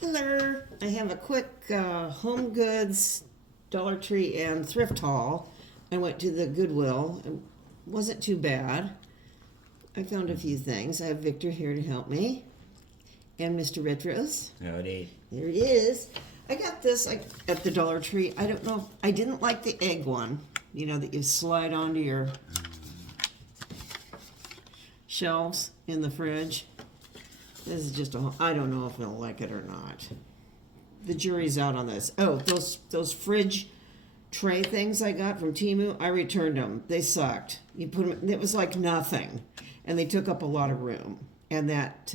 Hello, I have a quick home goods, Dollar Tree, and thrift haul. I went to the Goodwill. It wasn't too bad. I found a few things. I have Victor here to help me, and Mr. Retros. Howdy. There he is. I got this at the Dollar Tree. I don't know. I didn't like the egg one. You know, that you slide onto your shelves in the fridge. This is just I don't know if I'll like it or not. The jury's out on this. Oh, those fridge tray things I got from Temu, I returned them. They sucked. You put them, it was like nothing. And they took up a lot of room. And that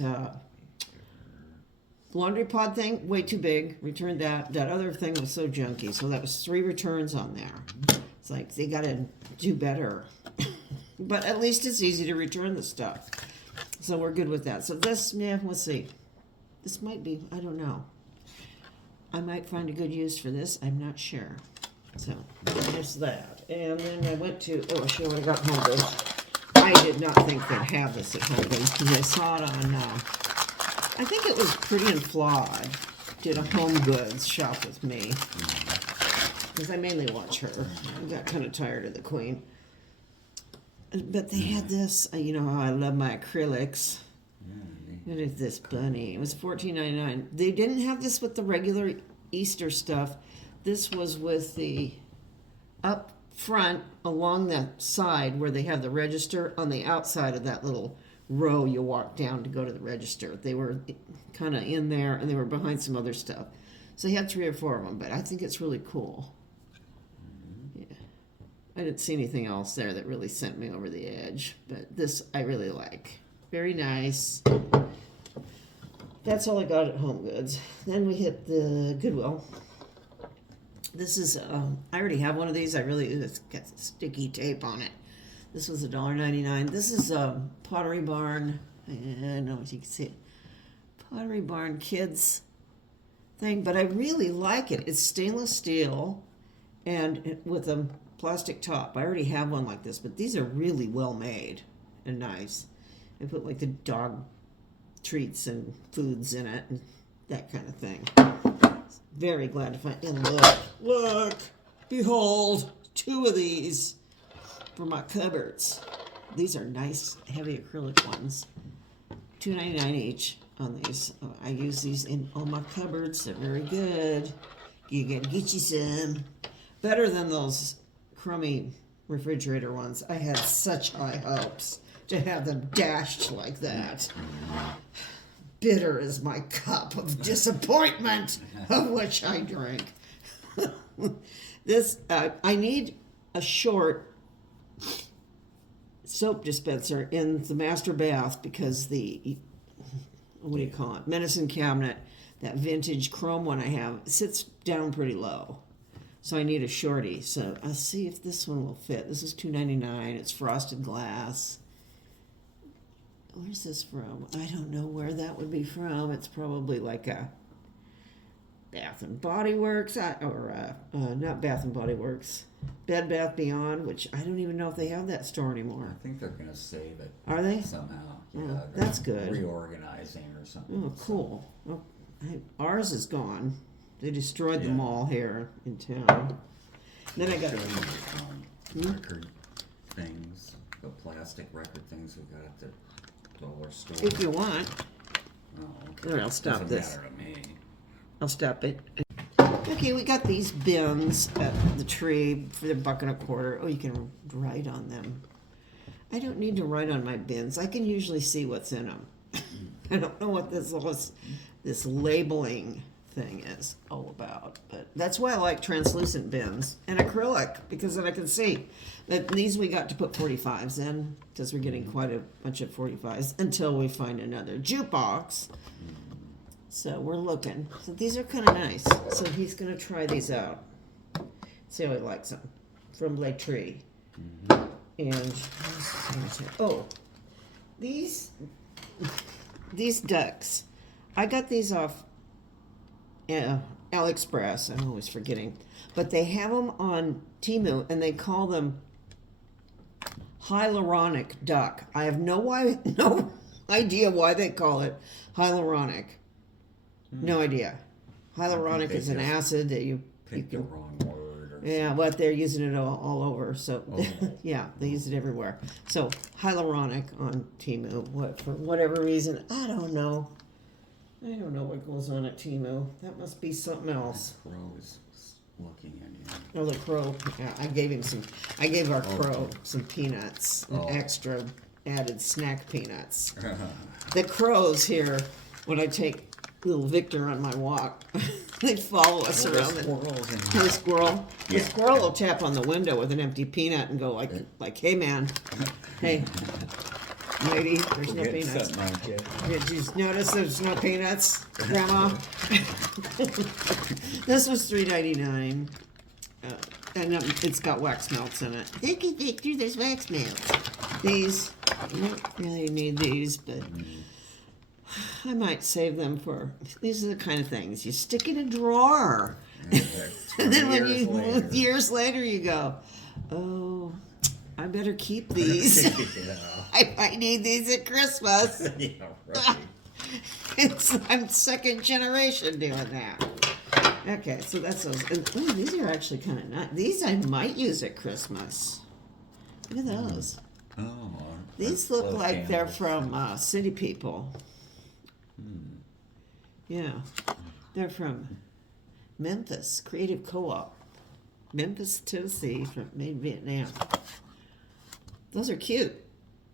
laundry pod thing, way too big. Returned that. That other thing was so junky. So that was 3 returns on there. It's like, they got to do better. But at least it's easy to return the stuff. So we're good with that. So this, yeah, we'll see. This might be, I don't know. I might find a good use for this. I'm not sure. So there's that. And then I went to, oh, I'll show you what I got home goods. I did not think they'd have this at home goods because I saw it on, I think it was Pretty and Flawed did a home goods shop with me. Because I mainly watch her. I got kind of tired of the Queen. But they had this, you know how I love my acrylics. What is this bunny? It was $14.99. They didn't have this with the regular Easter stuff. This was with the up front along the side where they have the register on the outside of that little row you walk down to go to the register. They were kind of in there and they were behind some other stuff. So they had 3 or 4 of them, but I think it's really cool. I didn't see anything else there that really sent me over the edge, but this I really like. Very nice. That's all I got at Home Goods. Then we hit the Goodwill. This is, I already have one of these. It's got sticky tape on it. This was $1.99. This is a Pottery Barn, I don't know if you can see it. Pottery Barn Kids thing, but I really like it. It's stainless steel and with a plastic top. I already have one like this, but these are really well made and nice. I put like the dog treats and foods in it and that kind of thing. Very glad to find. And look, behold, 2 of these for my cupboards. These are nice, heavy acrylic ones. $2.99 each on these. I use these in all my cupboards. They're very good. You can get you some. Better than those crummy refrigerator ones. I had such high hopes to have them dashed like that. Bitter is my cup of disappointment, of which I drink. This, I need a short soap dispenser in the master bath because the, what do you call it, medicine cabinet, that vintage chrome one I have, sits down pretty low. So I need a shorty. So I'll see if this one will fit. This is $2.99. It's frosted glass. Where's this from? I don't know where that would be from. It's probably like a Bath and Body Works, or not Bath and Body Works, Bed Bath Beyond, which I don't even know if they have that store anymore. I think they're going to save it. Are they? Somehow. Oh, Yeah, that's good. Reorganizing or something. Oh, cool. Well, ours is gone. They destroyed the mall here in town. Then I got record things, the plastic record things we got at the dollar store. If you want. Oh, okay. Or I'll stop Doesn't this. matter to me. I'll stop it. Okay, we got these bins at the tree for $1.25. Oh, you can write on them. I don't need to write on my bins. I can usually see what's in them. I don't know what this labeling thing is all about, but that's why I like translucent bins and acrylic, because then I can see. But these we got to put 45s in because we're getting quite a bunch of 45s until we find another jukebox. So we're looking. So these are kind of nice. So he's going to try these out. See how he likes them. From Lake Tree. And, oh, these ducks. I got these off AliExpress. I'm always forgetting. But they have them on Temu, and they call them hyaluronic duck. I have no idea why they call it hyaluronic. No idea. Hyaluronic is an acid that you Pick the can. wrong word. Or Yeah, but they're using it all over. So, yeah, they use it everywhere. So, hyaluronic on Temu. For whatever reason, I don't know. I don't know what goes on at Temu. That must be something else. The crow is looking at you. Oh, the crow. Yeah, I gave our crow some peanuts, extra added snack peanuts. The crows here, when I take little Victor on my walk, they follow us around. The squirrel. The squirrel will tap on the window with an empty peanut and go like, hey man, hey lady, there's no peanuts. Did you notice there's no peanuts, Grandma? This was $3.99, and it's got wax melts in it. Thank you, Victor. There's wax melts. These, you don't really need these, but I might save them for. These are the kind of things you stick in a drawer, and then when years later you go, oh, I better keep these. I might need these at Christmas. Yeah, right. I'm second generation doing that. Okay, so that's those. And, these are actually kind of nice. These I might use at Christmas. Look at those. Oh. These look like they're from City People. Yeah, they're from Memphis Creative Co-op, Memphis, Tennessee, made in Vietnam. Those are cute.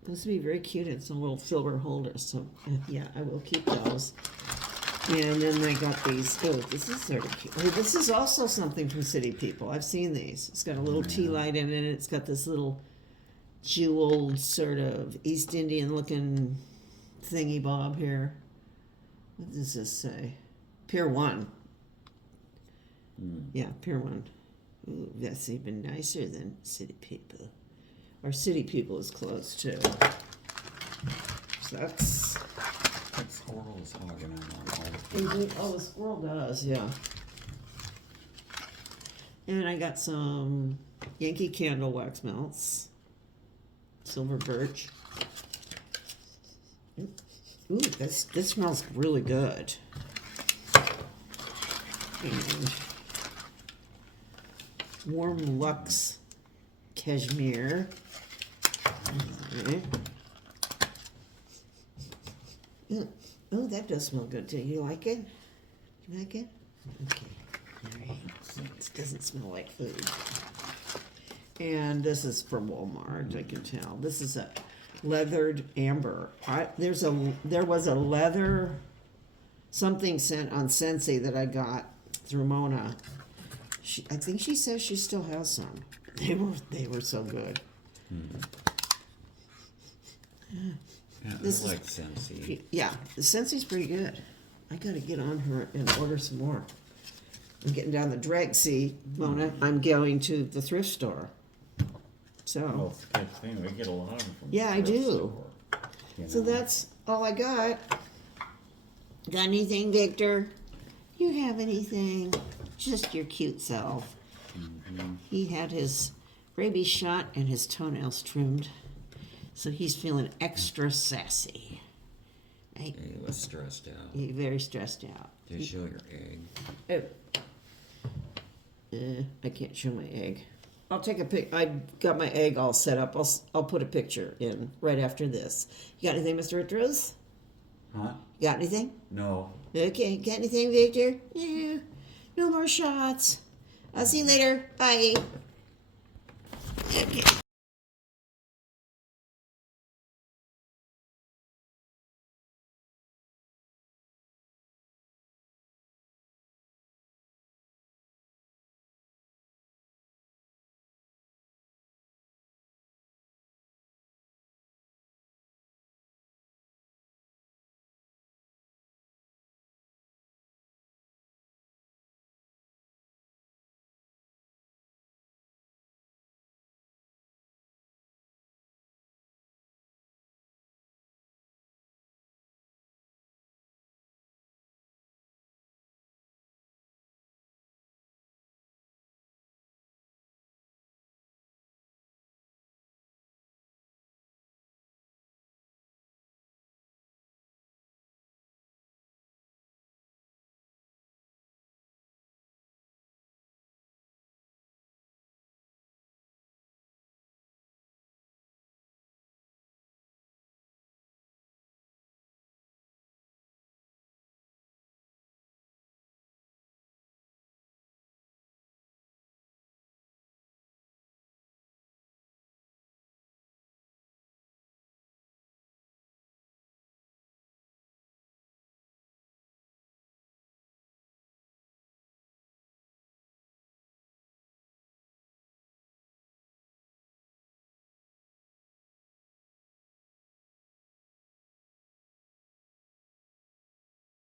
Those would be very cute in some little silver holders. So yeah, I will keep those. And then I got these. Oh, this is sort of cute. Oh, this is also something from City People. I've seen these. It's got a little tea light in it. It's got this little jeweled sort of East Indian looking thingy bob here. What does this say? Pier 1. Yeah, Pier 1. Ooh, that's even nicer than City People. Our City People is closed too. So that's. That squirrel is hogging on all the Oh, the squirrel does, yeah. And I got some Yankee Candle wax melts. Silver birch. Ooh, this smells really good. And warm luxe cashmere. Okay. Oh, that does smell good too. You like it? You like it? Okay. All right. It doesn't smell like food. And this is from Walmart. I can tell. This is a leathered amber. There was a leather something sent on Scentsy that I got through Mona. I think she says she still has some. They were so good. Yeah, This I like Scentsy. Yeah, the Scensy's pretty good. I gotta get on her and order some more. I'm getting down the drag. See, Mona, I'm going to the thrift store. So. Well, it's a good thing. We get a lot of them from Yeah, I the thrift do. store, So that's all I got. Got anything, Victor? You have anything? Just your cute self. He had his rabies shot and his toenails trimmed, so he's feeling extra sassy. Right? He was stressed out. He's very stressed out. Did you show your egg? I can't show my egg. I'll take a pic. I got my egg all set up. I'll put a picture in right after this. You got anything, Mr. Rose? Huh? You got anything? No. Okay. Got anything, Victor? Yeah. No more shots. I'll see you later. Bye. Okay.